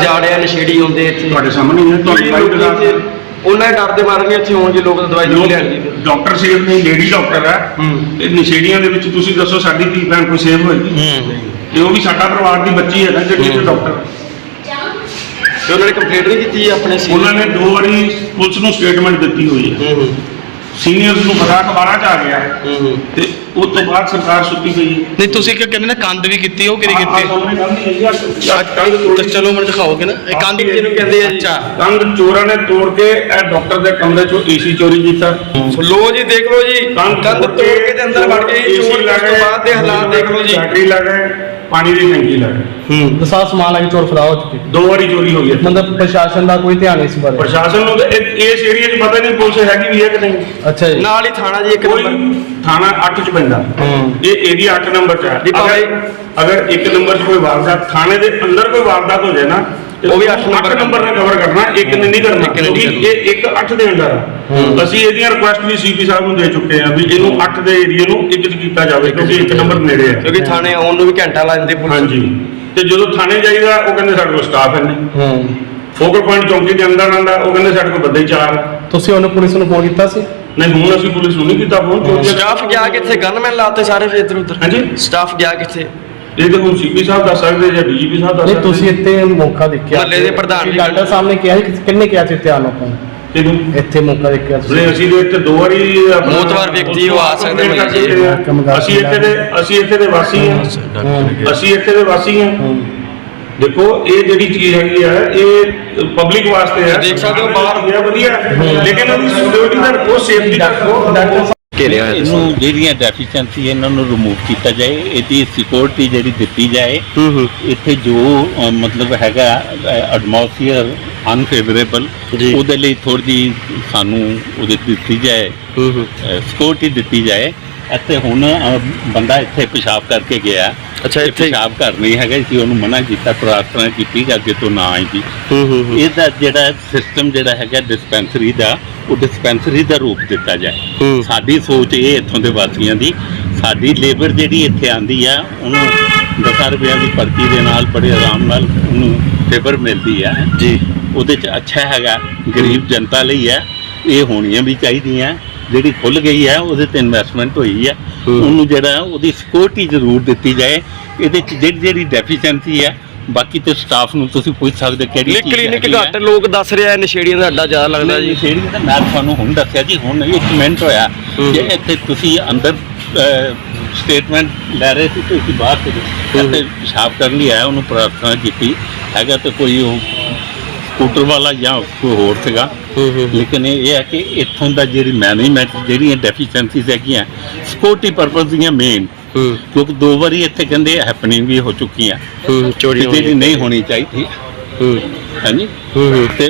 ਅਜਾੜਿਆ ਨਸ਼ੇੜੀ ਹੁੰਦੇ ਇੱਥੇ। ਤੁਹਾਡੇ ਸਾਹਮਣੇ ਹੀ ਹੈ ਲੋਕ ਦਿਖਾ ਇੱਥੇ- ਉਹਨਾਂ ਦੇ ਡਰ ਦੇ ਮਾਰੇ ਨਹੀਂ ਇੱਥੇ ਆਉਣਗੇ ਲੋਕ ਤਾਂ ਦਵਾਈ ਦੂਈ ਲੈਣ ਦੀ ਫਿਰ ਡਾਕਟਰ ਸੇਫ ਨਹੀਂ ਲੇਡੀ ਡਾਕਟਰ ਹੈ। ਇਹ ਨਸ਼ੇੜੀਆਂ ਦੇ ਵਿੱਚ ਤੁਸੀਂ ਦੱਸੋ ਸਾਡੀ ਧੀ ਭੈਣ ਕੋਈ ਸੇਫ ਹੋਏਗੀ ਤੇ ਉਹ ਵੀ ਸਾਡਾ ਪਰਿਵਾਰ ਦੀ ਬੱਚੀ ਹੈ ਨਾ ਜਿਹੜੀ ਇਹ ਡਾਕਟਰ। ਤੇ ਉਹਨਾਂ ਨੇ ਕੰਪਲੇਂਟ ਨਹੀਂ ਕੀਤੀ ਆਪਣੇ ਸੀ ਉਹਨਾਂ ਨੇ ਦੋ ਵਾਰੀ ਪੁਲਿਸ ਨੂੰ ਸਟੇਟਮੈਂਟ ਦਿੱਤੀ ਹੋਈ ਹੈ। ਹੂੰ ਹੂੰ। ਸੀਨੀਅਰਸ ਨੂੰ ਪਤਾ ਅਖਬਾਰਾਂ 'ਚ ਆ ਗਿਆ। ਹੂੰ ਹੂੰ। ਤੇ ਉਸ ਤੋਂ ਬਾਅਦ ਸਰਕਾਰ ਸੁੱਤੀ ਪਈ ਹੈ। ਨਹੀਂ ਤੁਸੀਂ ਕਿ ਕਹਿੰਦੇ ਨਾ? ਕੰਧ ਵੀ ਕੀਤੀ ਉਹ ਆਹ ਕੀਤੀ? ਸਾਹਮਣੇ ਕੰਧ ਹੀ ਹੈ ਜੀ, ਆਹ ਕੰਧ ਤਾਂ ਤੋੜੀ ਚਲੋ ਮੈਨੂੰ ਦਿਖਾਓਗੇ ਨਾ। ਇਹ ਕੰਧ ਜਿਹਨੂੰ ਕਹਿੰਦੇ ਆ ਜੀ। ਅੱਛਾ ਕੰਧ ਚੋਰਾਂ ਨੇ ਤੋੜ ਕੇ ਇਹ ਡਾਕਟਰ ਦੇ ਕਮਰੇ 'ਚੋਂ ਏਸੀ ਚੋਰੀ ਕੀਤਾ। ਲੋ ਜੀ ਦੇਖ ਲਓ ਜੀ। ਕੰਧ ਤੋੜ ਕੇ ਅੰਦਰ ਵੜ ਗਏ ਜੀ AC ਚੋਰ ਉਸ ਤੋਂ ਬਾਅਦ ਦੇ ਹਾਲਾਤ ਦੇਖ ਲਓ ਜੀ। ਬੈਟਰੀ ਲੱਗੇ ਪਾਣੀ ਦੀ ਟੈਂਕੀ ਲੱਗੇ ਹੂੰ। ਦਸਾ ਸਮਾਨ ਆ ਕੇ ਚੋਰ ਫੜਾ ਹੋ ਚੁੱਕੇ। ਦੋ ਵਾਰੀ ਚੋਰੀ ਹੋਈ ਹੈ। ਮਤਲਬ ਪ੍ਰਸ਼ਾਸਨ ਦਾ ਕੋਈ ਧਿਆਨ ਨਹੀਂ ਇਸ ਬਾਰੇ? ਪ੍ਰਸ਼ਾਸਨ ਨੂੰ ਤਾਂ ਇਹ- ਇਸ ਏਰੀਆ 'ਚ ਪਤਾ ਨਹੀਂ ਪੁਲਿਸ ਹੈਗੀ ਵੀ ਹੈ ਕਿ ਨਹੀਂ। ਅੱਛਾ ਜੀ। ਨਾਲ ਹੀ ਥਾਣਾ ਜੀ ਇੱਕ ਕੋਈ ਨੰਬਰ। ਥਾਣਾ 8 ਚ ਪੈਂਦਾ। ਇਹ ਏਰੀਆ 8 ਨੰਬਰ 'ਚ ਹੈ ਅਗਰ ਅਗਰ ਇੱਕ ਨੰਬਰ 'ਚ ਕੋਈ ਵਾਰਦਾਤ ਥਾਣੇ ਦੇ ਅੰਦਰ ਕੋਈ ਵਾਰਦਾਤ ਹੋ ਜਾਏ ਨਾ ਉਹ ਵੀ ਅੱਠ ਨੰਬਰ ਅੱਠ ਨੰਬਰ ਨੇ ਕਵਰ ਕਰਨਾ ਇੱਕ ਨੇ ਨਹੀਂ ਕਰਨਾ। ਕਿਉਂਕਿ ਇਹ ਇੱਕ 8 ਦੇ ਅੰਡਰ ਆ। ਅਸੀਂ ਇਹਦੀਆਂ ਰਿਕੁਐਸਟ ਵੀ ਸੀਪੀ ਸਾਹਿਬ ਨੂੰ ਦੇ ਚੁੱਕੇ ਆ ਵੀ ਇਹਨੂੰ 8 ਦੇ ਏਰੀਆ ਨੂੰ ਇੱਕ 'ਚ ਕੀਤਾ ਜਾਵੇ ਕਿਉਂਕਿ ਇੱਕ ਨੰਬਰ ਨੇੜੇ ਹੈ ਕਿਉਂਕਿ ਥਾਣੇ ਆਉਣ ਨੂੰ ਵੀ ਘੰਟਾ ਲਾ ਦਿੰਦੇ ਪੁਲਿਸ ਹਾਂਜੀ। ਤੇ ਜਦੋਂ ਥਾਣੇ ਜਾਈਦਾ ਉਹ ਕਹਿੰਦੇ ਸਾਡੇ ਕੋਲ ਸਟਾਫ ਹੈ ਨਹੀਂ। ਹੂੰ। ਫੋਕਲ ਪੁਆਇੰਟ ਚੌਂਕੀ ਦੇ ਅੰਦਰ ਆਂਦਾ ਉਹ ਕਹਿੰਦੇ ਸਾਡੇ ਕੋਲ ਬੰਦੇ ਚਾਰ ਆ। ਤੁਸੀਂ ਉਹਨੂੰ ਪੁਲਿਸ ਨੂੰ ਫੋਨ ਕੀਤਾ ਸੀ? ਨਹੀਂ ਹੁਣ ਅਸੀਂ ਪੁਲਿਸ ਨੂੰ ਨਹੀਂ ਕੀਤਾ ਫੋਨ ਕਿਉਂਕਿ ਸਟਾਫ ਗਿਆ ਕਿੱਥੇ? ਗਨਮੈਨ ਲਾਤੇ ਸਾਰੇ ਫਿਰ ਇੱਧਰ ਉੱਧਰ। ਹਾਂਜੀ। ਸਟਾਫ ਗਿਆ ਕਿੱਥੇ? ਇਹ ਤਾਂ ਹੁਣ ਸੀਪੀ ਸਾਹਿਬ ਦੱਸ ਸਕਦੇ ਜਾਂ ਡੀਜੀਪੀ ਸਾਹਿਬ ਦੱਸ ਨਹੀਂ ਸਕਦੇ ਤੁਸੀਂ ਇੱਥੇ ਮੌਕਾ ਦੇਖਿਆ ਮਹੱਲੇ ਦੇ ਪ੍ਰਧਾਨ ਜੀ ਡਾਕਟਰ ਸਾਹਿਬ ਨੇ ਕਿਹਾ ਸੀ ਕਿ- ਕਿਹਨੇ ਕਿਹਾ ਸੀ ਇੱਥੇ ਆਉਣ ਨੂੰ? ਕਿਹਨੂੰ? ਇੱਥੇ ਮੌਕਾ ਦੇਖਿਆ ਤੁਸੀਂ। ਨਹੀਂ ਅਸੀਂ ਦੇ ਇੱਥੇ ਦੋ ਵਾਰੀ ਆਪਣਾ- ਵਿਅਕਤੀ ਉਹ ਆ ਸਕਦੇ ਨੇ ਜੀ। ਅਸੀਂ ਇੱਥੇ ਦੇ ਅਸੀਂ ਇੱਥੇ ਦੇ ਵਾਸੀ ਹਾਂ ਹੂੰ। ਅਸੀਂ ਇੱਥੇ ਦੇ ਵਾਸੀ ਹਾਂ ਹੂੰ। ਦੇਖੋ ਇਹ ਜਿਹੜੀ ਚੀਜ਼ ਹੈਗੀ ਆ ਇਹ ਪਬਲਿਕ ਵਾਸਤੇ ਹੈ। ਦੇਖ ਸਕਦੇ ਹੋ ਬਾਹਰ। ਵਧੀਆ ਵਧੀਆ ਲੇਕਿਨ ਉਹਦੀ ਸਿਕਿਉਰਿਟੀ ਦਾ ਰੱਖੋ ਸੇਫਟੀ ਦਾ ਰੱਖੋ ਡਾਕਟਰ ਘੇਰਿਆ ਹੋਇਆ। ਇਹਨੂੰ ਜਿਹੜੀਆਂ ਡੈਫੀਸ਼ੀਐਂਸੀ ਇਹਨਾਂ ਨੂੰ ਰਿਮੂਵ ਕੀਤਾ ਜਾਏ। ਇਹਦੀ ਸਿਕਿਉਰਿਟੀ ਜਿਹੜੀ ਦਿੱਤੀ ਜਾਏ ਹੂੰ ਹੂੰ। ਇੱਥੇ ਜੋ ਮਤਲਬ ਹੈਗਾ ਐਟਮੋਸਫੀਅਰ ਅਨਫੇਵਰੇਬਲ। ਉਹਦੇ ਲਈ ਥੋੜੀ ਜਿਹੀ ਸਾਨੂੰ ਉਹਦੇ ਦਿੱਤੀ ਜਾਏ ਹੂੰ ਹੂੰ। ਸਿਕਿਉਰਿਟੀ ਦਿੱਤੀ ਜਾਏ। ਇੱਥੇ ਹੁਣ ਬੰਦਾ ਇੱਥੇ ਪਿਸ਼ਾਬ ਕਰਕੇ ਗਿਆ। ਅੱਛਾ, ਇੱਥੇ ਹੀ? ਪਿਸ਼ਾਬ ਕਰ ਨਹੀਂ ਹੈਗਾ ਸੀ ਉਹਨੂੰ ਮਨਾ ਕੀਤਾ ਪ੍ਰਾਰਥਨਾ ਕੀਤੀ ਕਿ ਅੱਗੇ ਤੋਂ ਨਾ ਆਈ ਜੀ। ਹੂੰ ਹੂੰ ਹੂੰ। ਇਹਦਾ ਜਿਹੜਾ ਸਿਸਟਮ ਜਿਹੜਾ ਹੈਗਾ ਡਿਸਪੈਂਸਰੀ ਦਾ ਉਹ ਡਿਸਪੈਂਸਰੀ ਦਾ ਰੂਪ ਦਿੱਤਾ ਜਾਏ। ਹੂੰ। ਸਾਡੀ ਸੋਚ ਇਹ ਇੱਥੋਂ ਦੇ ਵਾਸੀਆਂ ਦੀ ਸਾਡੀ ਲੇਬਰ ਜਿਹੜੀ ਇੱਥੇ ਆਂਦੀ ਆ ਉਹਨੂੰ 10 ਰੁਪਈਆਂ ਦੀ ਪਰਚੀ ਦੇ ਨਾਲ ਬੜੇ ਆਰਾਮ ਨਾਲ ਉਹਨੂੰ ਲੇਬਰ ਮਿਲਦੀ ਆ। ਜੀ। ਉਹਦੇ ਚ ਅੱਛਾ ਹੈਗਾ ਗਰੀਬ ਜਨਤਾ ਲਈ ਹੈ ਇਹ ਹੋਣੀਆਂ ਵੀ ਚਾਹੀਦੀਆਂ। ਜਿਹੜੀ ਖੁੱਲ ਗਈ ਹੈ ਉਹਦੇ ਤੇ ਇਨਵੈਸਟਮੈਂਟ ਹੋਈ ਹੈ। ਉਹਨੂੰ ਜਿਹੜਾ ਉਹਦੀ ਸਿਕਿਉਰਿਟੀ ਜ਼ਰੂਰ ਦਿੱਤੀ ਜਾਏ। ਇਹਦੇ ਚ ਜਿਹੜੀ ਜਿਹੜੀ ਡੈਫੀਸ਼ੀਐਂਸੀ ਹੈ ਬਾਕੀ ਤੇ ਸਟਾਫ ਨੂੰ ਤੁਸੀਂ ਪੁੱਛ ਸਕਦੇ ਕਿਹੜੀ ਚੀਜ਼ ਕਲੀਨਿਕ। ਘੱਟ ਲੋਕ ਦੱਸ ਰਿਹਾ ਨਸ਼ੇੜੀਆਂ ਦਾ ਅੱਡਾ ਜ਼ਿਆਦਾ ਲੱਗਦਾ ਜੀ। ਜਿਹੜੀ ਤਾਂ ਮੈਂ ਤੁਹਾਨੂੰ ਹੁਣ ਦੱਸਿਆ ਜੀ ਹੁਣ ਇੱਕ ਮਿੰਟ ਹੋਇਆ। ਕਿ ਇੱਥੇ ਤੁਸੀਂ ਅੰਦਰ ਸਟੇਟਮੈਂਟ ਲੈ ਰਹੇ ਸੀ ਤੁਸੀਂ ਬਾਹਰ ਤੇ ਇੱਥੇ ਪਿਸ਼ਾਬ ਕਰਨ ਲਈ ਆਇਆ ਉਹਨੂੰ ਪ੍ਰਾਰਥਨਾ ਕੀਤੀ। ਹੈਗਾ ਤੇ ਕੋਈ ਉਹ ਸਕੂਟਰ ਵਾਲਾ ਜਾਂ ਕੋਈ ਹੋਰ ਸੀਗਾ। ਲੇਕਿਨ ਇਹ ਇਹ ਹੈ ਕਿ ਇੱਥੋਂ ਦਾ ਜਿਹੜੀ ਮੈਨੇਜਮੈਂਟ ਜਿਹੜੀਆਂ ਡੈਫੀਸ਼ੀਐਂਸੀਜ਼ ਹੈਗੀਆਂ ਸਿਕਿਉਰਿਟੀ ਪਰਪਸ ਦੀਆਂ ਮੇਨ ਕਿਉਂਕਿ ਦੋ ਵਾਰੀ ਇੱਥੇ ਕਹਿੰਦੇ ਹੈਪਨਿੰਗ ਵੀ ਹੋ ਚੁੱਕੀਆਂ। ਚੋਰੀ ਜਿਹੜੀ ਨਹੀਂ ਹੋਣੀ ਚਾਹੀਦੀ। ਹਾਂਜੀ? ਤੇ